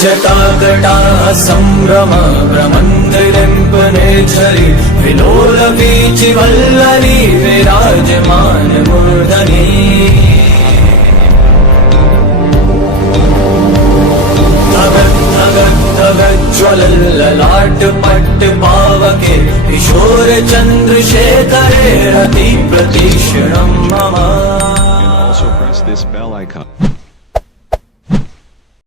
शताकटाः सम्भ्रम भ्रमन्दिलिम्पनेच्छरि विलोलवीचिवल्लरी विराजमानमूर्धनि ज्वलल्ललाट पावके किशोर चन्द्रशेखरे रति प्रतीक्षणं मम। Also press this bell icon.